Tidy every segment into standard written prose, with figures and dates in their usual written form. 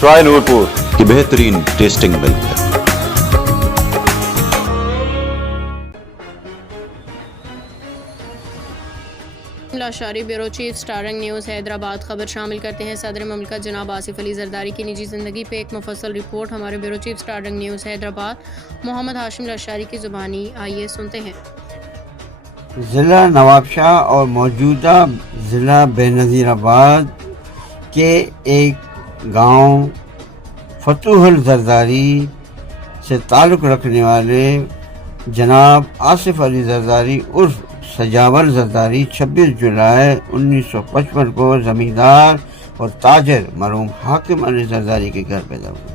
Try Nurpur की बेहतरीन testing milk है। लाशारी ब्यूरो चीफ स्टारंग न्यूज़ हैदराबाद खबर शामिल करते हैं। सदर मुमलिकत जनाब आसिफ अली जरदारी की निजी ज़िंदगी पे एक मुफस्सल रिपोर्ट हमारे ब्यूरो चीफ स्टारंग न्यूज़ हैदराबाद मोहम्मद हाशिम लाशारी की ज़ुबानी, आइए सुनते हैं। ज़िला नवाबशाह और मौजूदा ज़िला बेनज़ीराबाद के एक गांव फतूहुल जरदारी से ताल्लुक़ रखने वाले जनाब आसिफ अली जरदारी उर्फ सजावर जरदारी 26 जुलाई 1955 को ज़मींदार और ताजर मरहूम हाकिम अली जरदारी के घर पैदा हुए।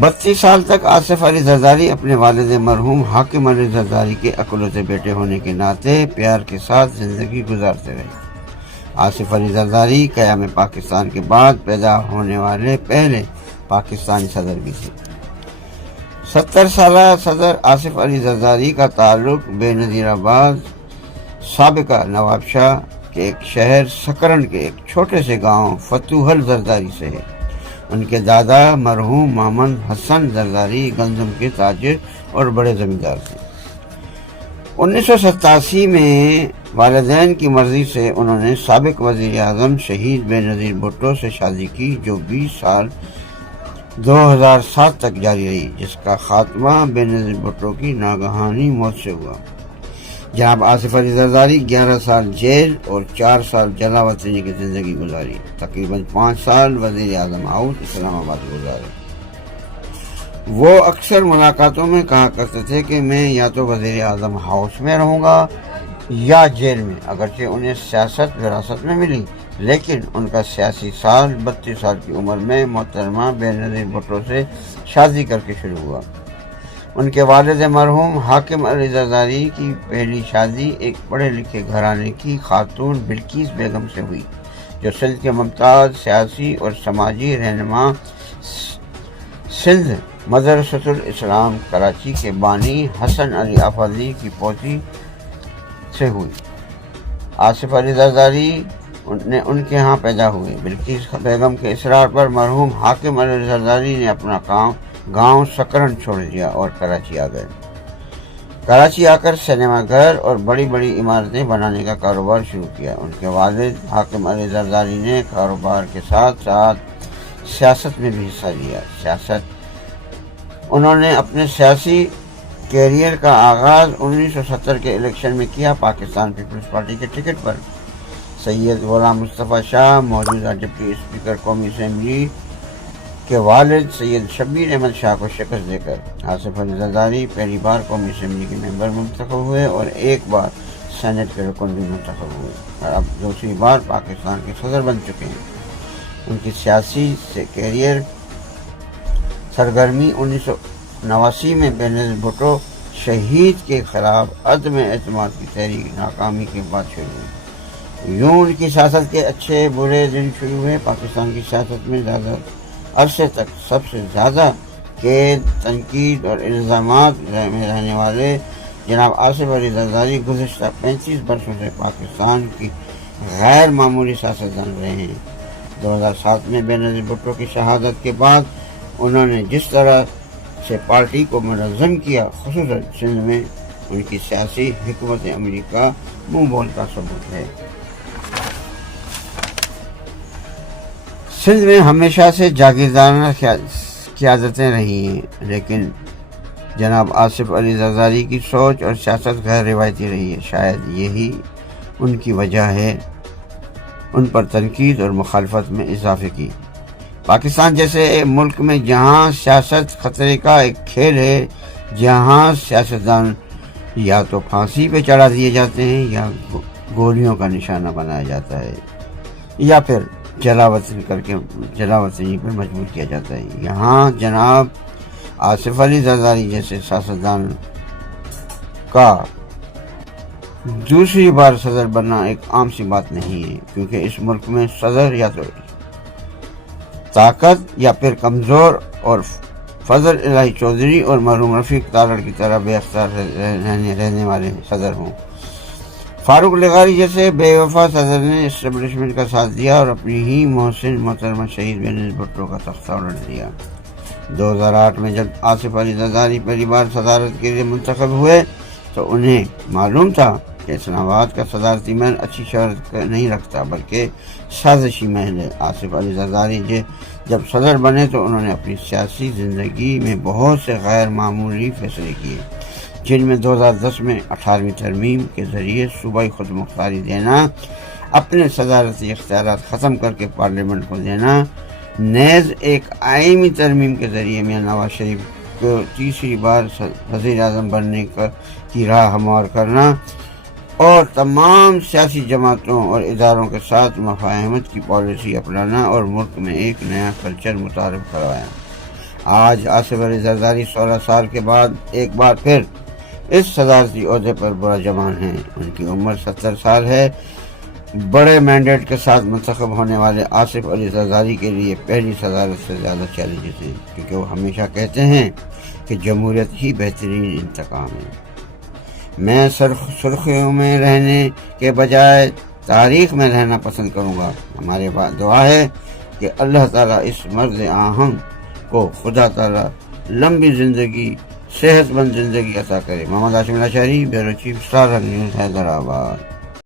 32 साल तक आसिफ अली जरदारी अपने वालिद मरहूम हाकिम अली जरदारी के अकलौते बेटे होने के नाते प्यार के साथ ज़िंदगी गुजारते रहे। आसिफ अली जरदारी क़याम पाकिस्तान के बाद पैदा होने वाले पहले पाकिस्तानी सदर भी थे। 70 साला सदर आसिफ अली जरदारी का ताल्लुक बेनज़ीराबाद साबिका नवाबशाह के एक शहर सकरन के एक छोटे से गांव फतूहुल जरदारी से है। उनके दादा मरहूम मोहम्मद हसन जरदारी गंदम के ताजिर और बड़े ज़मींदार थे। 1987 में वालिदैन की मर्ज़ी से उन्होंने साबिक वज़ीर आज़म शहीद बेनज़ीर भुट्टो से शादी की, जो 20 साल 2007 तक जारी रही, जिसका खात्मा बेनज़ीर भुट्टो की नागहानी मौत से हुआ। जनाब आसिफ अली जरदारी 11 साल जेल और 4 साल जलावतनी की ज़िंदगी गुजारी। तकरीबन 5 साल वज़ीर आज़म हाउस इस्लामाबाद गुजारे। वो अक्सर मुलाकातों में कहा करते थे कि मैं या तो वज़ीर आज़म हाउस में रहूँगा या जेल में। अगरचे उन्हें सियासत विरासत में मिली, लेकिन उनका सियासी साल 32 साल की उम्र में मोहतरमा बेनज़ीर भुट्टो से शादी करके शुरू हुआ। उनके वालिद मरहूम हाकिम अली जरदारी की पहली शादी एक पढ़े लिखे घराने की खातून बिल्किस बेगम से हुई, जो सिंध के मुमताज़ सियासी और समाजी रहनुमा सिंध मदरसतुल इस्लाम कराची के बानी हसन अली आफादी की पोती से हुई। आसिफ अली जरदारी उनके यहाँ पैदा हुए। बिल्किस बेगम के इसरार पर मरहूम हाकिम अली जरदारी ने अपना गांव सकरन छोड़ दिया और कराची आ गए। कराची आकर सिनेमा घर और बड़ी बड़ी इमारतें बनाने का कारोबार शुरू किया। उनके वालिद हाकिम अली जरदारी ने कारोबार के साथ साथ सियासत में भी हिस्सा लिया। उन्होंने अपने सियासी कैरियर का आगाज़ 1970 के इलेक्शन में किया। पाकिस्तान पीपल्स पार्टी के टिकट पर सैयद गुलाम मुस्तफ़ा शाह, मौजूदा डिप्टी स्पीकर कौमी असम्बली के वालिद सैयद शब्बीर अहमद शाह को शिकस्त देकर आसिफ अली जरदारी पहली बार कौमी असम्बली के मेंबर मुंतखब हुए और एक बार सेनेट के रुकन भी मुंतखब हुए और अब दूसरी बार पाकिस्तान के सदर बन चुके हैं। उनकी सियासी कैरियर सरगर्मी 1989 में बेनज़ीर भुट्टो शहीद के खिलाफ अदम एतमाद की तहरीक नाकामी के बाद शुरू हुई। यूं उनकी सियासत के अच्छे बुरे दिन शुरू हुए। पाकिस्तान की सियासत में ज़्यादा अरसे तक सबसे ज़्यादा कैद, तनकीद और इल्ज़ामात में रहने वाले जनाब आसिफ अली जरदारी गुज़िश्ता 35 बरसों से पाकिस्तान की गैर मामूली सियासतदान रहे हैं। 2007 में बेनज़ीर भुट्टो की शहादत के बाद उन्होंने जिस तरह से पार्टी को मुनज़्ज़म किया, ख़ुसूसन सिंध में, उनकी सियासी हिकमत अमली का मुँह बोलता सबूत है। सिंध में हमेशा से जागीरदाराना क़यादतें रही हैं, लेकिन जनाब आसिफ अली जरदारी की सोच और सियासत गैर रिवायती रही है। शायद यही उनकी वजह है उन पर तनकीद और मुखालफत में इजाफे की। पाकिस्तान जैसे मुल्क में जहाँ सियासत खतरे का एक खेल है, जहाँ सियासतदान या तो फांसी पे चढ़ा दिए जाते हैं या गोलियों का निशाना बनाया जाता है या फिर जलावतनी पर मजबूर किया जाता है। यहाँ जनाब आसिफ अली जरदारी जैसे सियासतदान का दूसरी बार सदर बनना एक आम सी बात नहीं है, क्योंकि इस मुल्क में सदर या तो ताकत या फिर कमज़ोर और फजल इलाही चौधरी और मरहूम रफ़ीक तारड़ की तरह बेअख्तियार रहने वाले सदर हों। فاروق لغاری جیسے بے وفا صدر نے اسٹیبلشمنٹ کا ساتھ دیا اور اپنی ہی محسن محترمہ شہید بینظیر بھٹو کا تختہ الٹ دیا۔ 2008 میں جب آصف علی زرداری پہلی بار صدارت کے لیے منتخب ہوئے تو انہیں معلوم تھا کہ اسلام آباد کا صدارتی محل اچھی شہرت نہیں رکھتا بلکہ سازشی محل ہے۔ آصف علی زرداری جب صدر بنے تو انہوں نے اپنی سیاسی زندگی میں بہت سے غیر معمولی فیصلے کیے، جن میں 2010 میں 18ویں ترمیم کے ذریعے صوبائی خود مختاری دینا، اپنے صدارتی اختیارات ختم کر کے پارلیمنٹ کو دینا، نیز ایک آئینی ترمیم کے ذریعے میاں نواز شریف کو تیسری بار وزیر اعظم بننے کی راہ ہموار کرنا اور تمام سیاسی جماعتوں اور اداروں کے ساتھ مفاہمت کی پالیسی اپنانا اور ملک میں ایک نیا کلچر متعارف کروایا۔ آج آصف علی زرداری 16 سال کے بعد ایک بار پھر اس صدارتی عہدے پر براجمان ہیں۔ ان کی عمر 70 سال ہے۔ بڑے مینڈیٹ کے ساتھ منتخب ہونے والے آصف علی زرداری کے لیے پہلی صدارت سے زیادہ چیلنجز ہیں، کیونکہ وہ ہمیشہ کہتے ہیں کہ جمہوریت ہی بہترین انتقام ہے۔ میں سرخیوں میں رہنے کے بجائے تاریخ میں رہنا پسند کروں گا۔ ہمارے پاس دعا ہے کہ اللہ تعالیٰ اس مرد آہنگ کو خدا تعالیٰ لمبی زندگی، صحت مند زندگی عطا کرے۔ محمد ہاشم لاشاری، بیورو چیف، اسٹار رنگ نیوز، حیدرآباد۔